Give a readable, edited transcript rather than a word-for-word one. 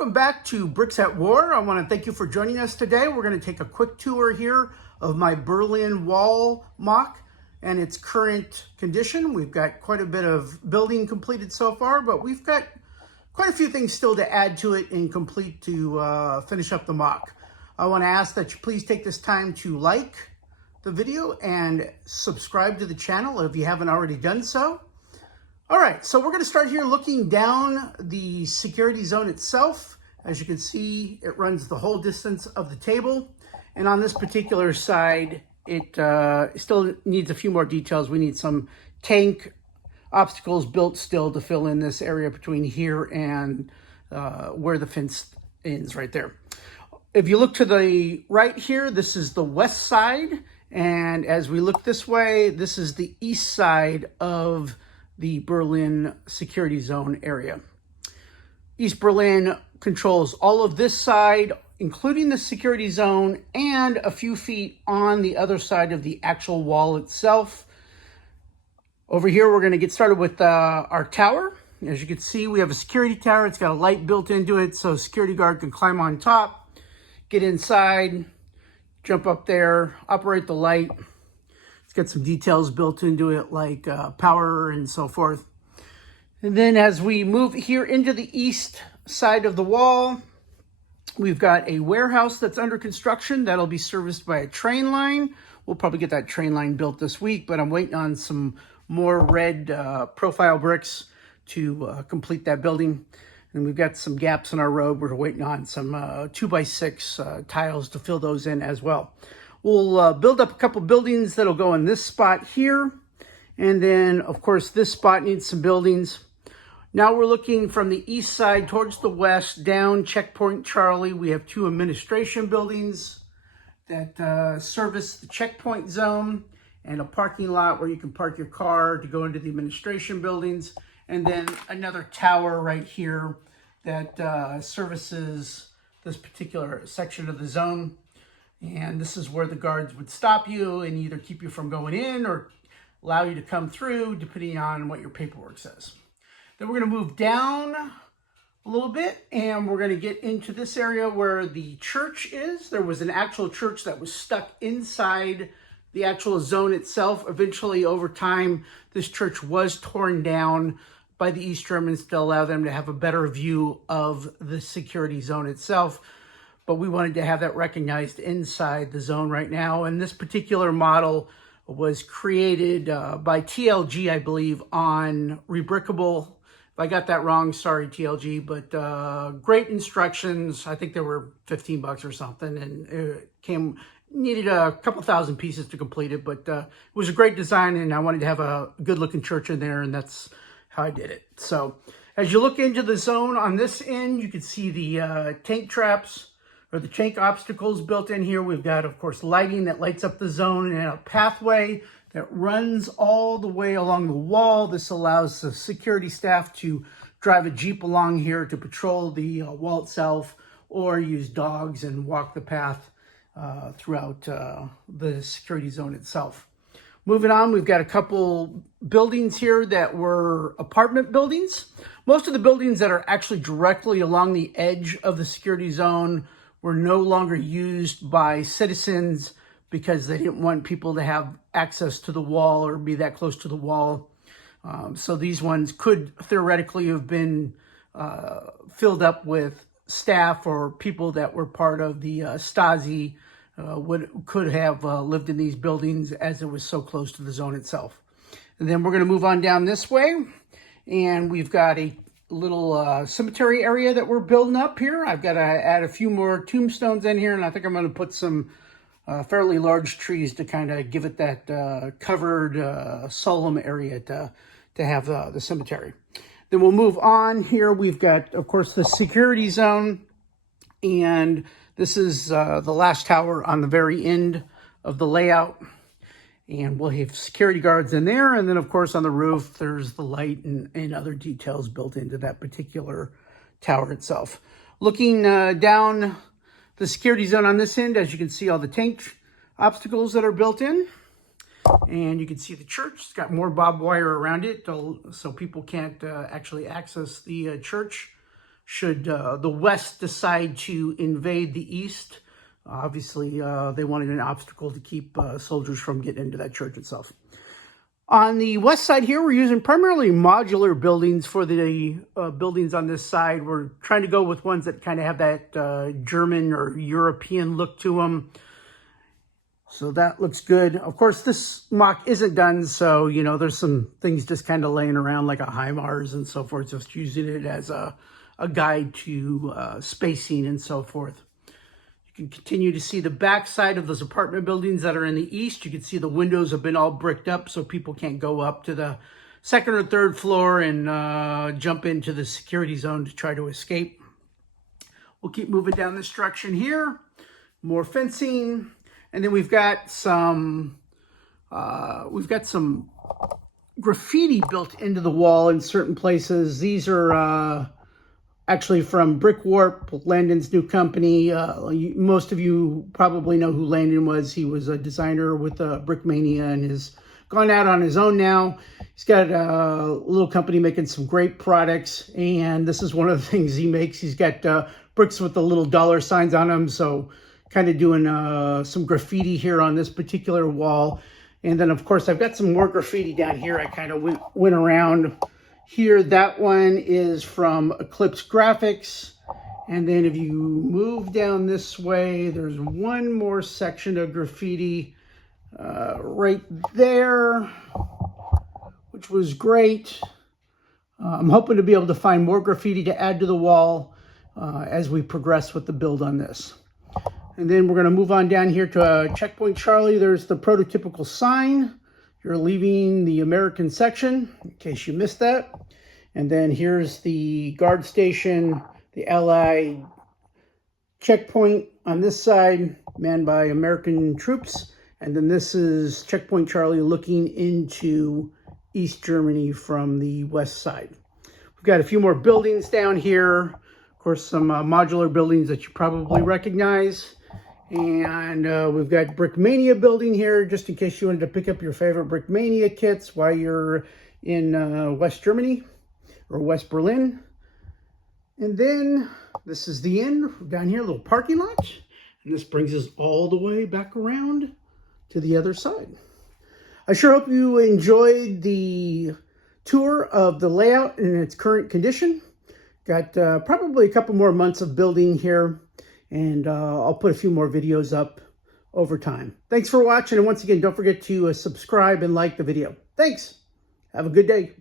welcome back to Bricks at War. I want to thank you for joining us today. We're going to take a quick tour here of my Berlin Wall mock and its current condition. We've got quite a bit of building completed so far, but we've got quite a few things still to add to it and complete to finish up the mock. I want to ask that you please take this time to like the video and subscribe to the channel if you haven't already done so. All right, so we're going to start here looking down the security zone itself. As you can see, it runs the whole distance of the table. And on this particular side, it still needs a few more details. We need some tank obstacles built still to fill in this area between here and where the fence ends right there. If you look to the right here, this is the west side. And as we look this way, this is the east side of the Berlin security zone area. East Berlin controls all of this side, including the security zone, and a few feet on the other side of the actual wall itself. Over here, we're going to get started with our tower. As you can see, we have a security tower. It's got a light built into it, so a security guard can climb on top, get inside, jump up there, operate the light. It's got some details built into it like power and so forth. And then as we move here into the east side of the wall, we've got a warehouse that's under construction that'll be serviced by a train line. We'll probably get that train line built this week, but I'm waiting on some more red profile bricks to complete that building. And we've got some gaps in our road. We're waiting on some 2x6 tiles to fill those in as well. We'll build up a couple buildings that'll go in this spot here. And then, of course, this spot needs some buildings. Now we're looking from the east side towards the west, down Checkpoint Charlie. We have two administration buildings that service the checkpoint zone and a parking lot where you can park your car to go into the administration buildings. And then another tower right here that services this particular section of the zone. And this is where the guards would stop you and either keep you from going in or allow you to come through, depending on what your paperwork says. Then we're going to move down a little bit, and we're going to get into this area where the church is. There was an actual church that was stuck inside the actual zone itself. Eventually, over time, this church was torn down by the East Germans to allow them to have a better view of the security zone itself. But we wanted to have that recognized inside the zone right now. And this particular model was created by TLG, I believe, on Rebrickable. If I got that wrong, sorry, TLG, but great instructions. I think they were $15 or something, and it needed a couple thousand pieces to complete it, but it was a great design, and I wanted to have a good-looking church in there, and that's how I did it. So as you look into the zone on this end, you can see the tank traps, or the tank obstacles built in here. We've got, of course, lighting that lights up the zone and a pathway that runs all the way along the wall. This allows the security staff to drive a Jeep along here to patrol the wall itself, or use dogs and walk the path throughout the security zone itself. Moving on, we've got a couple buildings here that were apartment buildings. Most of the buildings that are actually directly along the edge of the security zone were no longer used by citizens because they didn't want people to have access to the wall or be that close to the wall. So these ones could theoretically have been filled up with staff or people that were part of the Stasi could have lived in these buildings, as it was so close to the zone itself. And then we're going to move on down this way, and we've got a little cemetery area that we're building up here. I've got to add a few more tombstones in here, and I think I'm going to put some fairly large trees to kind of give it that covered solemn area to have the cemetery. Then we'll move on here. We've got, of course, the security zone, and this is the last tower on the very end of the layout. And we'll have security guards in there. And then, of course, on the roof, there's the light and other details built into that particular tower itself. Looking down the security zone on this end, as you can see, all the tank obstacles that are built in. And you can see the church. It's got more barbed wire around it, so people can't actually access the church should the West decide to invade the East. Obviously, they wanted an obstacle to keep soldiers from getting into that church itself. On the west side here, we're using primarily modular buildings for the buildings on this side. We're trying to go with ones that kind of have that German or European look to them. So that looks good. Of course, this mock isn't done, so, you know, there's some things just kind of laying around like a HIMARS and so forth, just using it as a guide to spacing and so forth. You can continue to see the back side of those apartment buildings that are in the east. You can see the windows have been all bricked up so people can't go up to the second or third floor and jump into the security zone to try to escape. We'll keep moving down this direction here. More fencing. And then we've got some graffiti built into the wall in certain places. These are actually from Brick Warp, Landon's new company. Most of you probably know who Landon was. He was a designer with Brickmania and has gone out on his own now. He's got a little company making some great products, and this is one of the things he makes. He's got bricks with the little dollar signs on them, so kind of doing some graffiti here on this particular wall. And then, of course, I've got some more graffiti down here. I kind of went around here. That one is from Eclipse Graphics. And then if you move down this way, there's one more section of graffiti right there, which was great. I'm hoping to be able to find more graffiti to add to the wall as we progress with the build on this. And then we're going to move on down here to Checkpoint Charlie. There's the prototypical sign. You're leaving the American section, in case you missed that. And then here's the guard station, the Allied checkpoint on this side, manned by American troops. And then this is Checkpoint Charlie looking into East Germany from the west side. We've got a few more buildings down here. Of course, some modular buildings that you probably recognize. And we've got Brickmania building here, just in case you wanted to pick up your favorite Brickmania kits while you're in West Germany or West Berlin. And then this is the end. Down here, a little parking lot. And this brings us all the way back around to the other side. I sure hope you enjoyed the tour of the layout in its current condition. Got probably a couple more months of building here. And I'll put a few more videos up over time. Thanks for watching. And once again, don't forget to subscribe and like the video. Thanks. Have a good day.